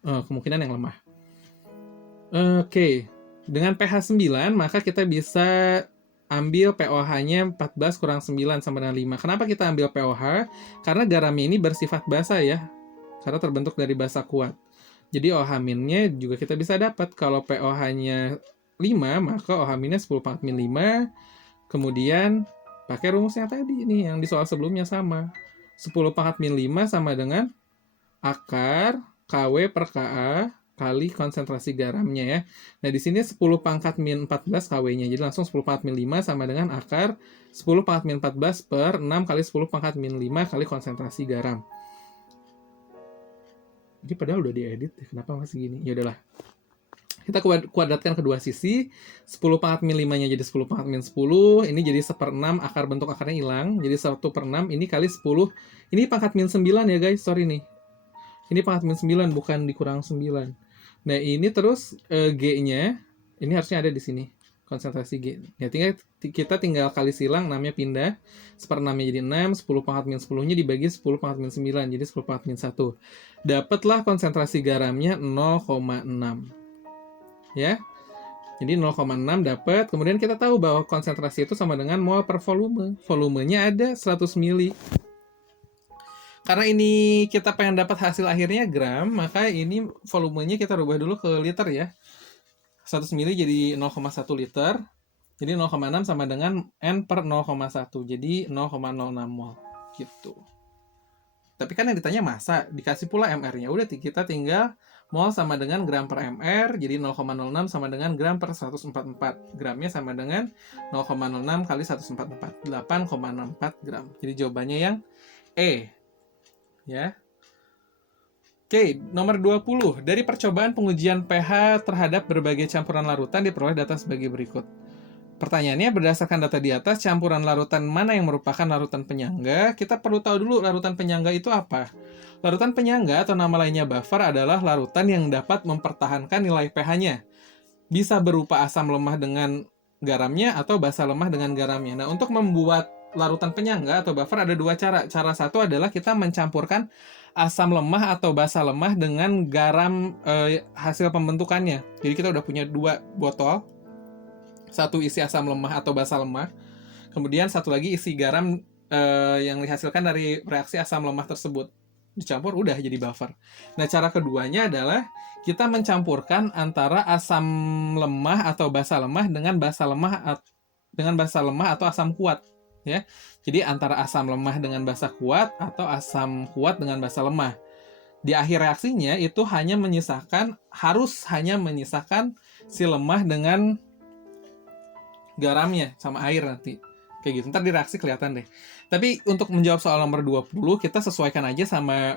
kemungkinan yang lemah. Oke, dengan pH 9, maka kita bisa ambil pOH-nya 14 kurang 9 sama dengan 5. Kenapa kita ambil pOH? Karena garamnya ini bersifat basa ya, karena terbentuk dari basa kuat. Jadi OH-nya juga kita bisa dapat. Kalau pOH-nya 5, maka OH-nya 10 pangkat min 5. Kemudian pakai rumusnya tadi nih, yang di soal sebelumnya sama. 10 pangkat min 5 sama dengan akar KW per Ka kali konsentrasi garamnya ya. Nah, di sini 10 pangkat min 14 KW-nya. Jadi langsung 10 pangkat min 5 sama dengan akar 10 pangkat min 14 per 6 kali 10 pangkat min 5 kali konsentrasi garam. Jadi padahal udah diedit, kenapa masih gini? Ya udahlah. Kita kuadratkan kedua sisi. 10 pangkat min 5-nya jadi 10 pangkat min 10. Ini jadi 1/6, akar bentuk akarnya hilang. Jadi 1/6 ini kali 10. Ini pangkat min 9 ya guys, sorry nih. Ini pangkat min 9, bukan dikurang 9. Nah, ini terus G-nya, ini harusnya ada di sini, konsentrasi G. Ya, kita tinggal kali silang, 6-nya pindah, 1/6-nya jadi 6, 10 pangkat min 10-nya dibagi 10 pangkat min 9, jadi 10 pangkat min 1. Dapatlah konsentrasi garamnya 0,6. Ya, jadi 0,6 dapat. Kemudian kita tahu bahwa konsentrasi itu sama dengan mol per volume. Volumenya ada 100 mili. Karena ini kita pengen dapat hasil akhirnya gram, maka ini volumenya kita rubah dulu ke liter ya. 100 mili jadi 0,1 liter. Jadi 0,6 sama dengan N per 0,1. Jadi 0,06 mol. Gitu. Tapi kan yang ditanya massa, dikasih pula MR-nya. Udah kita tinggal mol sama dengan gram per MR. Jadi 0,06 sama dengan gram per 144. Gramnya sama dengan 0,06 kali 144. 8,64 gram. Jadi jawabannya yang E. Ya. Oke, nomor 20. Dari percobaan pengujian pH terhadap berbagai campuran larutan diperoleh data sebagai berikut. Pertanyaannya, berdasarkan data di atas, campuran larutan mana yang merupakan larutan penyangga? Kita perlu tahu dulu larutan penyangga itu apa. Larutan penyangga atau nama lainnya buffer adalah larutan yang dapat mempertahankan nilai pH-nya. Bisa berupa asam lemah dengan garamnya atau basa lemah dengan garamnya. Nah, untuk membuat larutan penyangga atau buffer ada dua cara. Cara satu adalah kita mencampurkan asam lemah atau basa lemah dengan garam hasil pembentukannya. Jadi kita udah punya 2 botol. Satu isi asam lemah atau basa lemah. Kemudian satu lagi isi garam yang dihasilkan dari reaksi asam lemah tersebut. Dicampur udah jadi buffer. Nah, cara keduanya adalah kita mencampurkan antara asam lemah atau basa lemah dengan basa lemah atau asam kuat. Ya, jadi antara asam lemah dengan basa kuat atau asam kuat dengan basa lemah. Di akhir reaksinya itu harus hanya menyisakan si lemah dengan garamnya sama air nanti. Kayak gitu. Ntar di reaksi kelihatan deh. Tapi untuk menjawab soal nomor 20, kita sesuaikan aja sama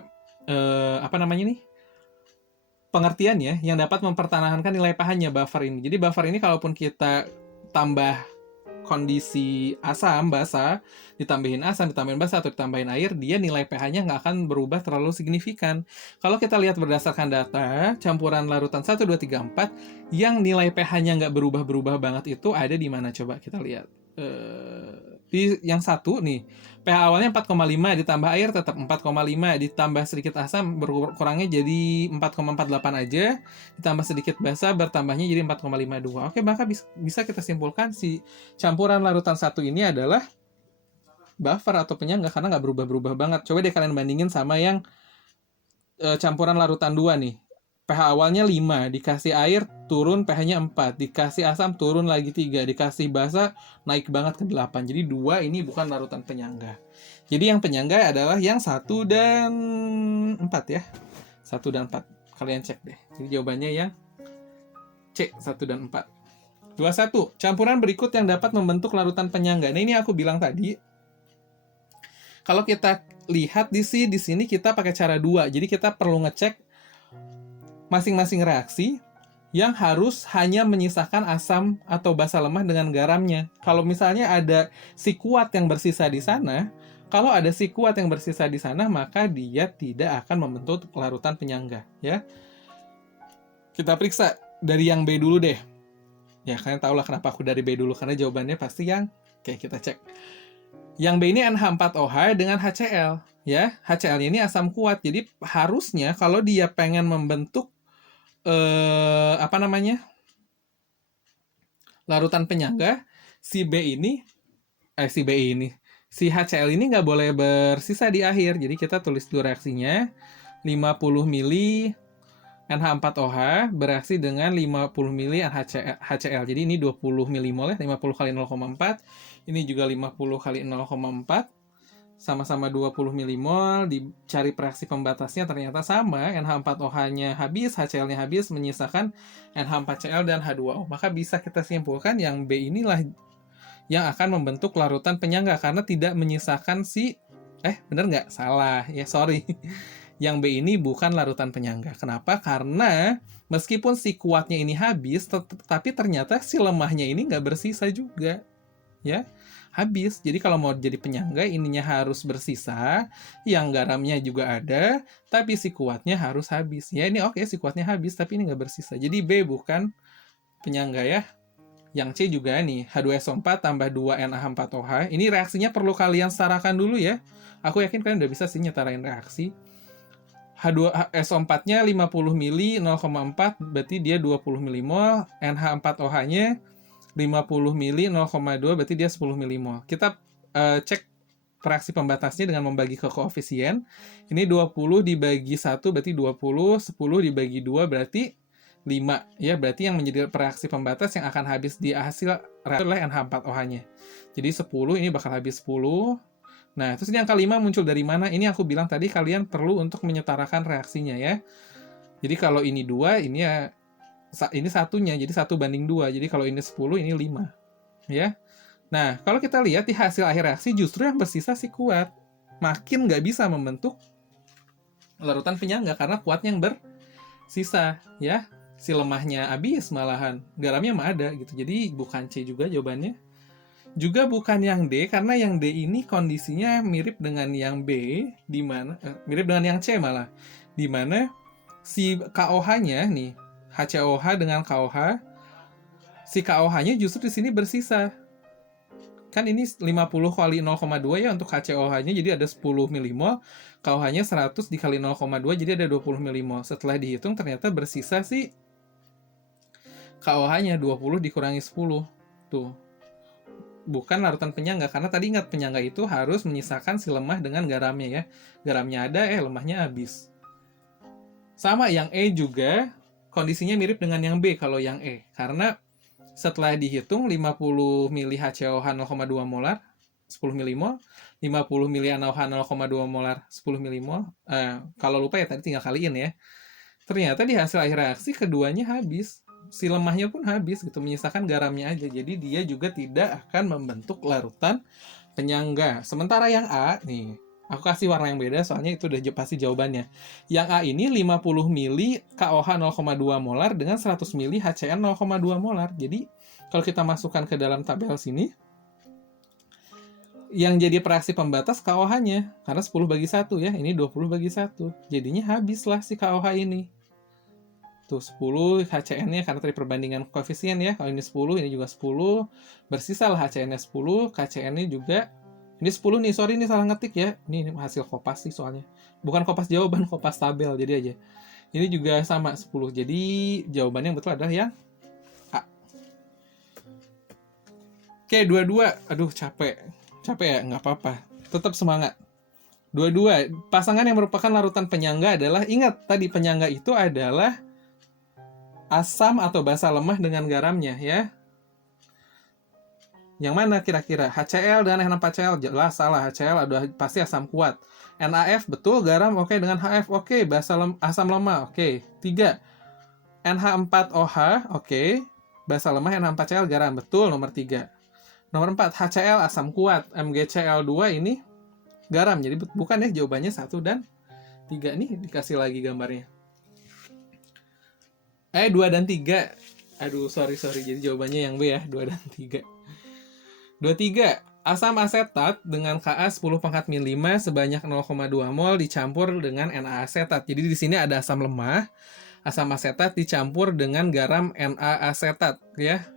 pengertiannya yang dapat mempertahankan nilai pH-nya buffer ini. Jadi buffer ini kalaupun kita tambah kondisi asam basa, ditambahin basa atau ditambahin air, dia nilai pH-nya nggak akan berubah terlalu signifikan. Kalau kita lihat berdasarkan data campuran larutan 1, 2, 3, 4 yang nilai pH-nya nggak berubah-berubah banget itu ada di mana? Coba kita lihat. Di yang satu nih, pH awalnya 4,5 ditambah air tetap 4,5, ditambah sedikit asam berkurangnya jadi 4,48 aja, ditambah sedikit basa bertambahnya jadi 4,52. Oke, maka bisa kita simpulkan si campuran larutan satu ini adalah buffer atau penyangga karena nggak berubah-berubah banget. Coba deh kalian bandingin sama yang campuran larutan 2 nih. pH awalnya 5, dikasih air turun pH-nya 4, dikasih asam turun lagi 3, dikasih basa naik banget ke 8. Jadi 2 ini bukan larutan penyangga. Jadi yang penyangga adalah yang 1 dan 4 ya. 1 dan 4. Kalian cek deh. Jadi jawabannya yang C, 1 dan 4. 21. Campuran berikut yang dapat membentuk larutan penyangga. Nah, ini aku bilang tadi. Kalau kita lihat di sini kita pakai cara 2. Jadi kita perlu ngecek masing-masing reaksi yang harus hanya menyisakan asam atau basa lemah dengan garamnya. Kalau misalnya ada si kuat yang bersisa di sana, kalau ada si kuat yang bersisa di sana, maka dia tidak akan membentuk larutan penyangga, ya. Kita periksa dari yang B dulu deh. Ya, kalian tahu lah kenapa aku dari B dulu, karena jawabannya pasti yang oke, kita cek. Yang B ini NH4OH dengan HCl, ya. HCl-nya ini asam kuat. Jadi harusnya kalau dia pengen membentuk larutan penyangga, si HCl ini nggak boleh bersisa di akhir. Jadi kita tulis dulu reaksinya. 50 mili NH4OH bereaksi dengan 50 mili HCl. Jadi ini 20 milimol ya, 50 kali 0,4. Ini juga 50 kali 0,4. Sama-sama 20 milimol, dicari reaksi pembatasnya ternyata sama, NH4OH-nya habis, HCl-nya habis, menyisakan NH4Cl dan H2O. Maka bisa kita simpulkan yang B inilah yang akan membentuk larutan penyangga karena tidak menyisakan bener nggak? Salah, ya sorry. Yang B ini bukan larutan penyangga. Kenapa? Karena meskipun si kuatnya ini habis, tapi ternyata si lemahnya ini nggak bersisa juga, ya. Habis. Jadi kalau mau jadi penyangga, ininya harus bersisa, yang garamnya juga ada, tapi si kuatnya harus habis. Ya ini oke, si kuatnya habis, tapi ini nggak bersisa. Jadi B bukan penyangga ya. Yang C juga nih, H2SO4 tambah 2NH4OH. Ini reaksinya perlu kalian setarakan dulu ya. Aku yakin kalian udah bisa sih nyetarain reaksi. H2SO4-nya 50 mili, 0,4, berarti dia 20 milimol. NH4OH-nya 50 mili, 0,2, berarti dia 10 milimol. Kita cek reaksi pembatasnya dengan membagi ke koefisien. Ini 20 dibagi 1 berarti 20, 10 dibagi 2 berarti 5. Ya, berarti yang menjadi reaksi pembatas yang akan habis di hasil reaksi adalah NH4OH-nya. Jadi 10 ini bakal habis 10. Nah, terus ini angka 5 muncul dari mana? Ini aku bilang tadi kalian perlu untuk menyetarakan reaksinya ya. Jadi kalau ini 2, ini ya ini satunya, jadi 1:2. Jadi kalau ini 10, ini 5. Ya. Nah, kalau kita lihat di hasil akhir reaksi, justru yang bersisa si kuat. Makin nggak bisa membentuk larutan penyangga, karena kuatnya yang bersisa. Ya. Si lemahnya habis malahan. Garamnya mah ada, gitu. Jadi bukan C juga jawabannya. Juga bukan yang D, karena yang D ini kondisinya mirip dengan yang B, di mana mirip dengan yang C malah. Di mana si KOH-nya nih, HCOH dengan KOH, si KOH-nya justru di sini bersisa. Kan ini 50 kali 0,2 ya untuk HCOH-nya, jadi ada 10 milimol, KOH-nya 100 dikali 0,2, jadi ada 20 milimol. Setelah dihitung ternyata bersisa si KOH-nya 20 dikurangi 10. Tuh. Bukan larutan penyangga, karena tadi ingat penyangga itu harus menyisakan si lemah dengan garamnya ya. Garamnya ada, lemahnya habis. Sama yang E juga, kondisinya mirip dengan yang B kalau yang E. Karena setelah dihitung 50 mili HCOH 0,2 molar, 10 milimol, 50 mili NaOH 0,2 molar, 10 milimol. Kalau lupa ya tadi tinggal kaliin ya. Ternyata di hasil akhir reaksi keduanya habis. Si lemahnya pun habis gitu, menyisakan garamnya aja. Jadi dia juga tidak akan membentuk larutan penyangga. Sementara yang A nih, aku kasih warna yang beda soalnya itu udah pasti jawabannya. Yang A ini 50 mili KOH 0,2 molar dengan 100 mili HCN 0,2 molar. Jadi kalau kita masukkan ke dalam tabel sini, yang jadi reaksi pembatas KOH-nya, karena 10/1 ya, ini 20/1. Jadinya habislah si KOH ini. Tuh 10 HCN-nya karena tadi perbandingan koefisien ya. Kalau ini 10, ini juga 10. Bersisalah HCN-nya 10, KCN-nya juga ini 10 nih. Sorry ini salah ngetik ya. Ini hasil kopas sih soalnya. Bukan kopas jawaban, kopas tabel jadi aja. Ini juga sama 10. Jadi jawabannya yang betul adalah yang A. Oke, 22. Aduh, capek. Capek ya, nggak apa-apa. Tetap semangat. 22. Pasangan yang merupakan larutan penyangga adalah, ingat tadi penyangga itu adalah asam atau basa lemah dengan garamnya ya. Yang mana kira-kira? HCl dengan NH4Cl? Jelas salah, HCl adalah pasti asam kuat. NaF betul, garam oke, dengan HF oke, asam lemah oke. 3. NH4OH oke, basa lemah NH4Cl garam betul, nomor 3. Nomor 4, HCl asam kuat, MgCl2 ini garam. Jadi bukan ya, jawabannya 1 dan 3. Nih dikasih lagi gambarnya. 2 dan 3. Aduh, sorry. Jadi jawabannya yang B ya, 2 dan 3. 23. Asam asetat dengan Ka 10⁻⁵ sebanyak 0,2 mol dicampur dengan Na asetat. Jadi di sini ada asam lemah, asam asetat dicampur dengan garam Na asetat ya.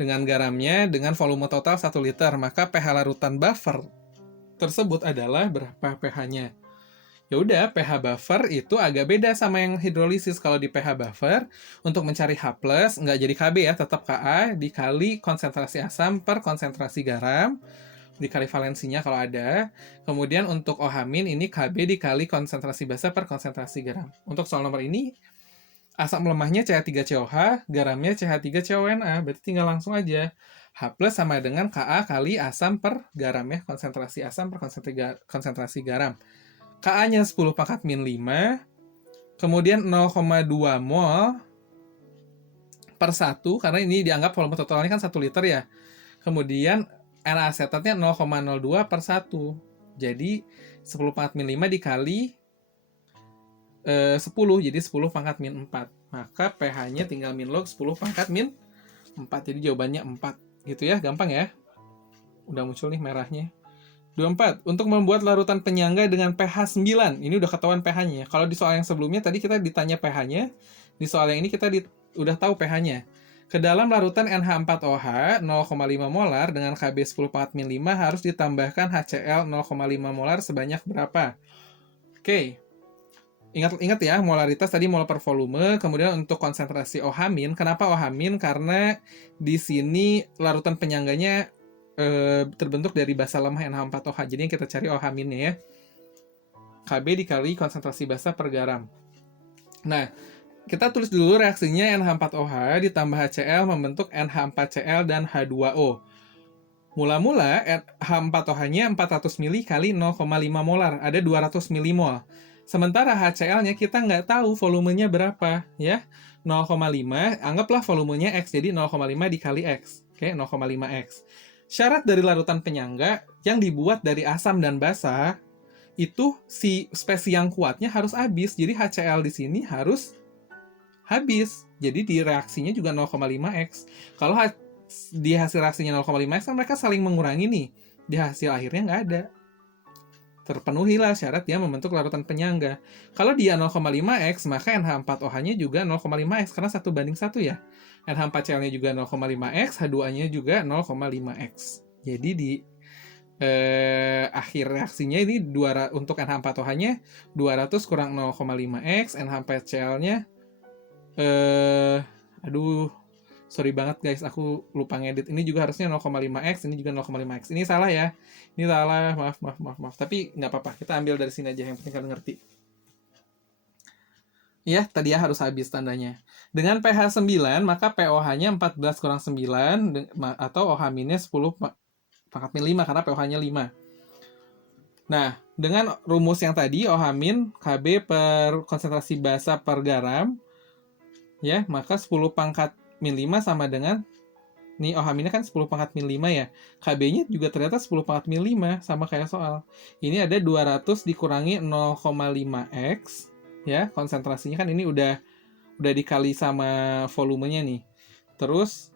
Dengan garamnya dengan volume total 1 liter, maka pH larutan buffer tersebut adalah berapa pH-nya? Ya udah, pH buffer itu agak beda sama yang hidrolisis. Kalau di pH buffer, untuk mencari H+, nggak jadi Kb ya, tetap Ka dikali konsentrasi asam per konsentrasi garam, dikali valensinya kalau ada. Kemudian untuk OH- ini Kb dikali konsentrasi basa per konsentrasi garam. Untuk soal nomor ini, asam lemahnya CH3COH, garamnya CH3CONa, berarti tinggal langsung aja. H+ sama dengan Ka kali asam per garam ya, konsentrasi asam per konsentrasi garam. Ka-nya 10⁻⁵, kemudian 0,2 mol per 1, karena ini dianggap volume totalnya kan 1 liter ya. Kemudian Na asetatnya 0,02 per 1. Jadi 10⁻⁵ dikali 10, jadi 10⁻⁴. Maka pH-nya tinggal min log 10⁻⁴. Jadi jawabannya 4. Gitu ya, gampang ya. Udah muncul nih merahnya. 24. Untuk membuat larutan penyangga dengan pH 9. Ini udah ketahuan pH-nya. Kalau di soal yang sebelumnya tadi kita ditanya pH-nya, di soal yang ini kita udah tahu pH-nya. Ke dalam larutan NH4OH 0,5 molar dengan Kb 10⁻⁵ harus ditambahkan HCl 0,5 molar sebanyak berapa? Oke. Ingat ya, molaritas tadi mol per volume, kemudian untuk konsentrasi OH-, kenapa OH-? Karena di sini larutan penyangganya terbentuk dari basa lemah NH4OH. Jadi yang kita cari OH-nya ya. Kb dikali konsentrasi basa per garam. Nah, kita tulis dulu reaksinya NH4OH ditambah HCl membentuk NH4Cl dan H2O. Mula-mula H4OH-nya 400 ml kali 0,5 molar, ada 200 milimol. Sementara HCl-nya kita nggak tahu volumenya berapa, ya. 0,5, anggaplah volumenya X, jadi 0,5 dikali X. Oke, 0,5X. Syarat dari larutan penyangga yang dibuat dari asam dan basa, itu si spesies yang kuatnya harus habis. Jadi HCl di sini harus habis. Jadi di reaksinya juga 0,5X. Kalau di hasil reaksinya 0,5X kan mereka saling mengurangi nih. Di hasil akhirnya nggak ada. Terpenuhilah syarat dia membentuk larutan penyangga. Kalau dia 0,5X, maka NH4OH-nya juga 0,5X karena 1:1 ya. NH4Cl-nya juga 0,5X, H2-nya juga 0,5X. Jadi di akhir reaksinya ini untuk NH4OH-nya 200 kurang 0,5X, NH4Cl-nya sorry banget guys, aku lupa ngedit. Ini juga harusnya 0,5X, ini juga 0,5X. Ini salah ya. Ini salah, maaf. Tapi nggak apa-apa, kita ambil dari sini aja, yang penting kalian ngerti. Ya, tadi ya harus habis tandanya. Dengan pH 9, maka pOH-nya 14 kurang 9, atau OH-nya 10⁻⁵, karena pOH-nya 5. Nah, dengan rumus yang tadi, OH- Kb per konsentrasi basa per garam, ya, maka 10⁻⁵ sama dengan, nih OH- kan 10⁻⁵ ya, Kb-nya juga ternyata 10⁻⁵, sama kayak soal. Ini ada 200 dikurangi 0,5X, ya, konsentrasinya kan ini udah dikali sama volumenya nih. Terus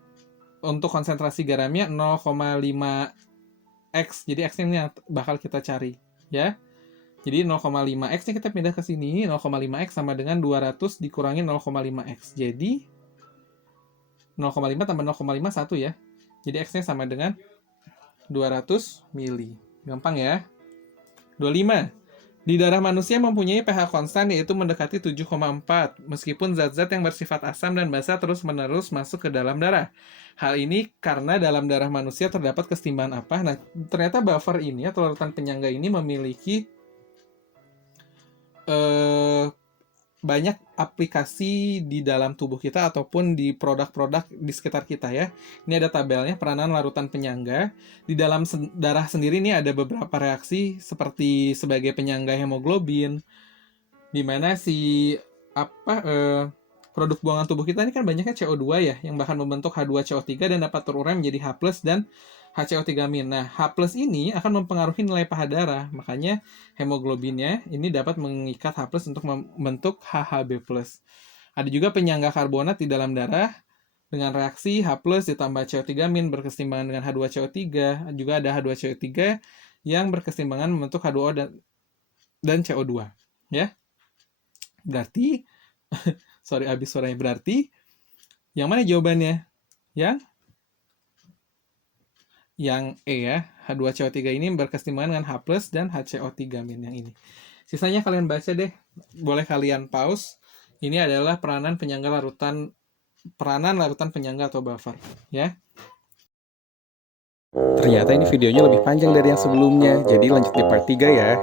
untuk konsentrasi garamnya 0,5X. Jadi X-nya ini bakal kita cari, ya. Jadi 0,5X-nya kita pindah ke sini, 0,5X sama dengan 200 dikurangi 0,5X. Jadi 0,5 tambah 0,5 1 ya. Jadi X-nya sama dengan 200 mili. Gampang ya. 25. Di darah manusia mempunyai pH konstan yaitu mendekati 7,4 meskipun zat-zat yang bersifat asam dan basa terus-menerus masuk ke dalam darah. Hal ini karena dalam darah manusia terdapat kesetimbangan apa? Nah, ternyata buffer ini atau larutan penyangga ini memiliki banyak aplikasi di dalam tubuh kita ataupun di produk-produk di sekitar kita ya. Ini ada tabelnya peranan larutan penyangga. Di dalam darah sendiri ini ada beberapa reaksi seperti sebagai penyangga hemoglobin, di mana produk buangan tubuh kita ini kan banyaknya CO2 ya, yang bahkan membentuk H2CO3 dan dapat terurai menjadi H+ dan HCO3-. Nah, H+ ini akan mempengaruhi nilai pH darah. Makanya hemoglobinnya ini dapat mengikat H+ untuk membentuk HHB+. Ada juga penyangga karbonat di dalam darah dengan reaksi H+ ditambah CO3- berkeseimbangan dengan H2CO3. Juga ada H2CO3 yang berkeseimbangan membentuk H2O dan CO2. Ya. Berarti, sorry habis suaranya, berarti yang mana jawabannya? Yang E ya, H2CO3 ini berkeseimbangan dengan H+ dan HCO3- yang ini. Sisanya kalian baca deh, boleh kalian pause. Ini adalah peranan larutan penyangga atau buffer, ya. Ternyata ini videonya lebih panjang dari yang sebelumnya, jadi lanjut di part 3 ya.